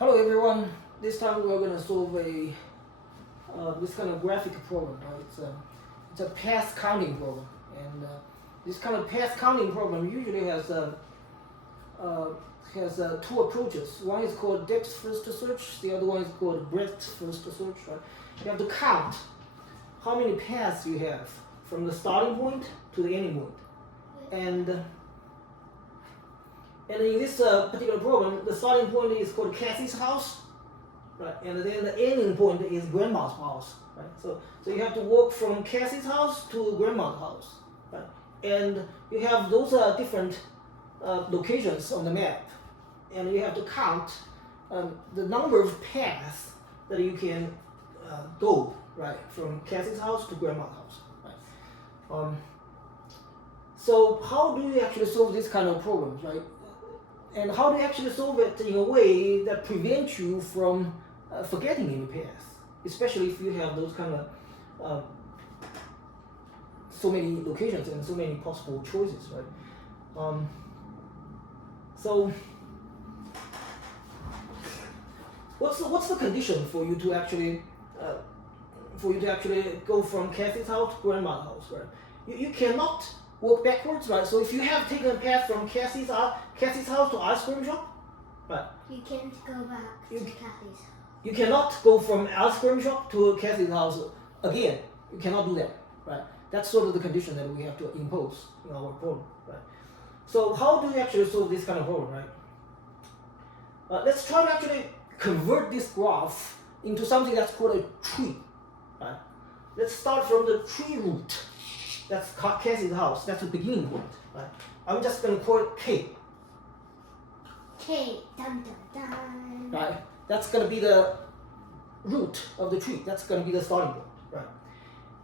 Hello everyone. This time we're going to solve a this kind of graphic problem. Right? It's a path counting problem, and this kind of path counting problem usually has two approaches. One is called depth first search. The other one is called breadth first search. Right? You have to count how many paths you have from the starting point to the ending point, and in this particular problem, the starting point is called Kathy's house, right? And then the ending point is grandma's house, right? So you have to walk from Kathy's house to grandma's house, right? And you have those different locations on the map, and you have to count the number of paths that you can go, right, from Kathy's house to grandma's house, right? So how do you actually solve this kind of problems, right? And how do you actually solve it in a way that prevents you from forgetting any paths, especially if you have those kind of so many locations and so many possible choices, right? So what's the condition for you to actually go from Kathy's house to grandma's house, right? You cannot walk backwards, right? So if you have taken a path from Kathy's house to ice cream shop, right? You can't go back to Kathy's house. You cannot go from ice cream shop to Kathy's house again. You cannot do that, right? That's sort of the condition that we have to impose in our problem, right? So how do you actually solve this kind of problem, right? Let's try to actually convert this graph into something that's called a tree, right? Let's start from the tree root. That's Kathy's house. That's the beginning point, right? I'm just gonna call it K. K, dun dun dun. Right? That's gonna be the root of the tree. That's gonna be the starting point, right?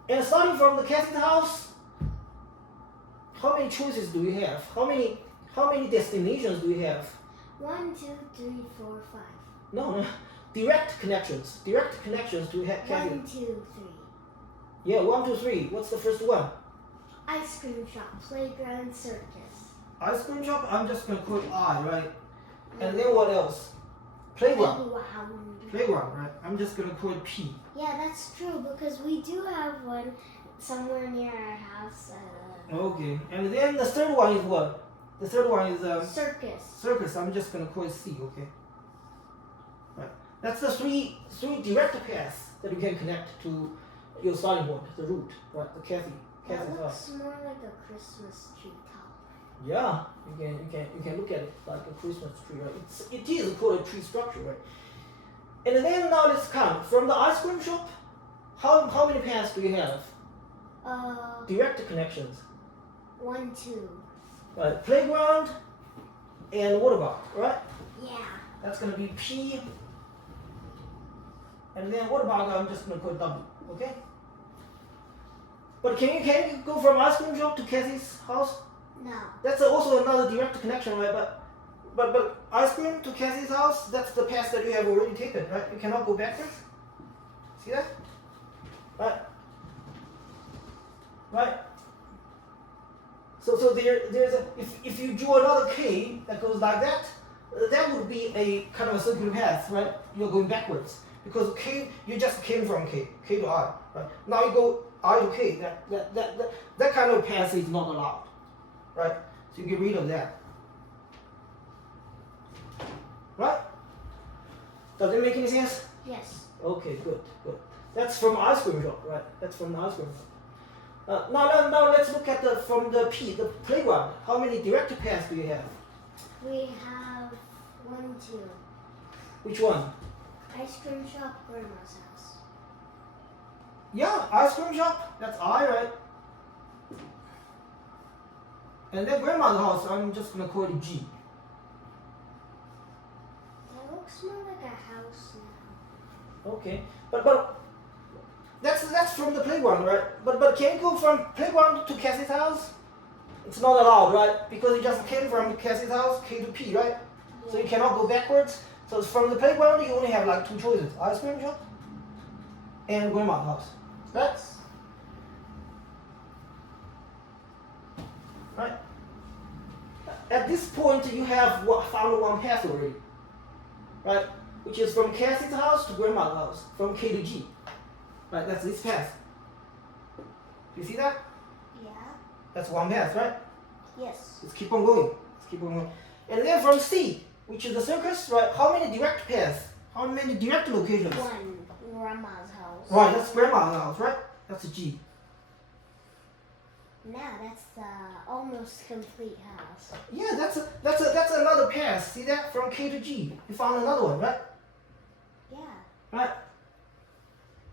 And starting from the Kathy's house, how many choices do we have? How many destinations do we have? 1, 2, 3, 4, 5. No. Direct connections. Direct connections to Kathy's. 1, 2, 3. Yeah, 1, 2, 3. What's the first one? Ice cream shop, playground, circus. Ice cream shop. I'm just gonna call it I, right? And then what else? Playground. Playground, right? I'm just gonna call it P. Yeah, that's true because we do have one somewhere near our house. Okay, and then the third one is what? The third one is circus. Circus. I'm just gonna call it C. Okay. Right. That's the three direct paths that you can connect to your starting point, the root, right? The Kathy's That house. looks more like a Christmas tree top. Yeah, you can look at it like a Christmas tree, right? It is called a tree structure, right? And then now let's count from the ice cream shop. How many paths do you have? Direct connections. 1, 2. Right, playground, and what about, right? Yeah. That's gonna be P. And then what about? I'm just gonna call it W. Okay. But can you go from ice cream shop to Kathy's house? No. That's also another direct connection, right? But ice cream to Kathy's house, that's the path that you have already taken, right? You cannot go backwards. See that? Right? Right? So there's a if you draw another K that goes like that, that would be a kind of a circular path, right? You're going backwards. Because K, you just came from K to I, right? Now you go I to K, that kind of path is not allowed, right? So you get rid of that, right? Does that make any sense? Yes. Okay, good. That's from ice cream shop, right? That's from the ice cream shop. Now let's look at from the P, the playground. How many direct paths do you have? We have 1, 2. Which one? Ice cream shop, grandma's house. Yeah, ice cream shop. That's I, right? And then grandma's house, I'm just gonna call it G. That looks more like a house now. Okay, but that's from the playground, right? But can you go from playground to Kathy's house? It's not allowed, right? Because you just came from Kathy's house, K to P, right? Yeah. So you cannot go backwards. So from the playground, you only have like two choices: ice cream shop and grandma's house, right? Right. At this point, you have found one path already, right? which is from Cassie's house to grandma's house, from K to G. Right, that's this path. You see that? Yeah. That's one path, right? Yes. Let's keep on going. Let's keep on going. And then from C, which is the circus, right? How many direct paths? How many direct locations? One. Grandma's house. Right, that's grandma's house, right? That's a G. Now that's the almost complete house. Yeah, that's another path. See that? From K to G. You found another one, right? Yeah. Right?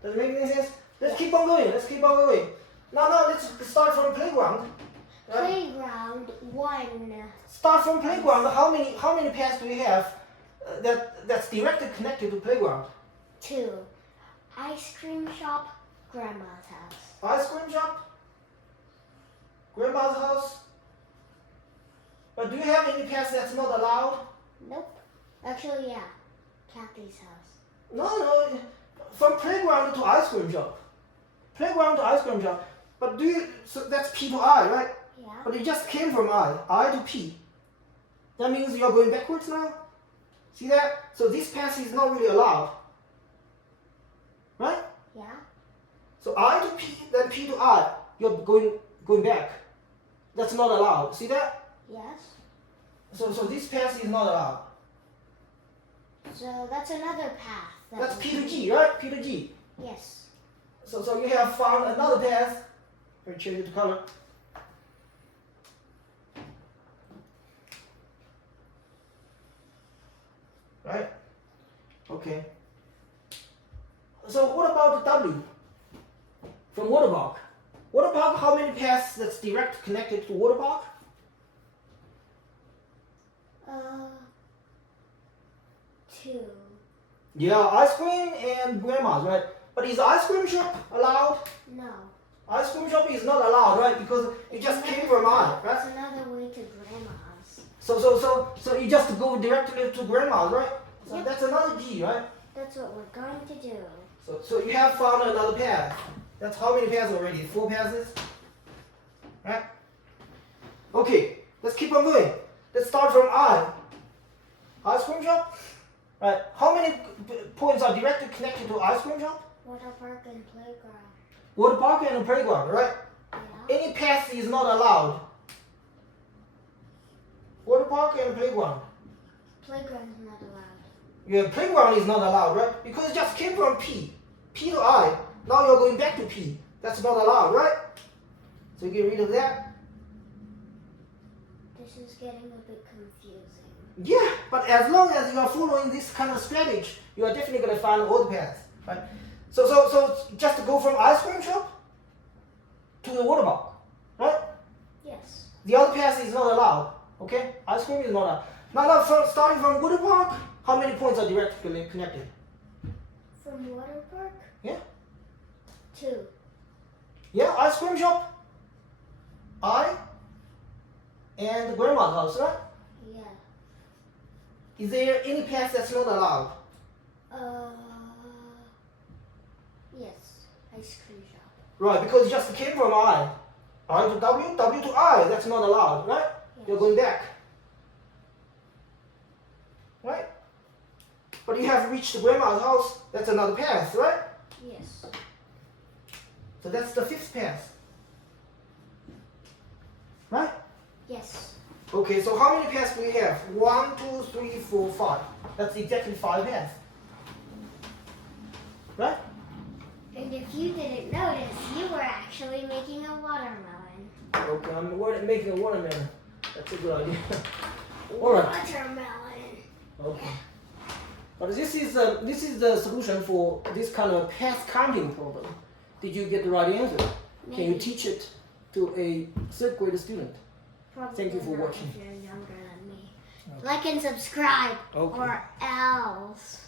Does it make any sense? Let's Yeah. keep on going. Let's keep on going. Now let's start from playground. Right? Playground 1. Start from playground. How many paths do we have that's directly connected to playground? 2. Ice cream shop. Grandma's house. Ice cream shop, grandma's house. But do you have any paths that's not allowed? Nope. Actually, yeah. Kathy's house. No. From playground to ice cream shop. Playground to ice cream shop. But so that's P to I, right? Yeah. But it just came from I to P. That means you're going backwards now. See that? So this path is not really allowed. Right? Yeah. So I to P, then P to I. You're going back. That's not allowed. See that? Yes. So this path is not allowed. So that's another path. That's P to G, right? P to G. Yes. So you have found another path. Let me change it to color. Right? Okay. So what about the W? From water park. Water park, how many paths that's direct connected to water park? 2. Yeah, ice cream and grandma's, right? But is ice cream shop allowed? No. Ice cream shop is not allowed, right? Because it just came from I, right? That's another way to grandma's. So you just go directly to grandma's, right? So Yep. that's another G, right? That's what we're going to do. So you have found another path. That's how many paths already? 4 paths? Right? Okay, let's keep on going. Let's start from I. Ice cream shop? Right. How many points are directly connected to ice cream shop? Water park and playground. Water park and a playground, right? Yeah. Any path is not allowed. Water park and playground. Playground's not allowed. Yeah, playground is not allowed, right? Because it just came from P. P to I. Now you're going back to P. That's not allowed, right? So you get rid of that. This is getting a bit confusing. Yeah, but as long as you are following this kind of strategy, you are definitely going to find all the paths, right? So just to go from ice cream shop to the water park, right? Yes. The other path is not allowed, okay? Ice cream is not allowed. Now starting from water park, how many points are directly connected? From water park? Yeah. 2. Yeah, ice cream shop, I, and grandma's house, right? Yeah. Is there any path that's not allowed? Yes. Ice cream shop. Right, because it just came from I. I to W, W to I, that's not allowed, right? Yes. You're going back. Right? But you have reached grandma's house, that's another path, right? Yes. So that's the 5th path. Right? Yes. Okay, so how many paths do we have? 1, 2, 3, 4, 5. That's exactly 5 paths. Right? And if you didn't notice, you were actually making a watermelon. Okay, I'm making a watermelon. That's a good idea. Alright. Watermelon. Okay. But this is the solution for this kind of path counting problem. Did you get the right answer? Can you Maybe. teach it to a 3rd grade student? Probably Thank you for not watching. if you're younger than me. Like and subscribe, Okay. or else.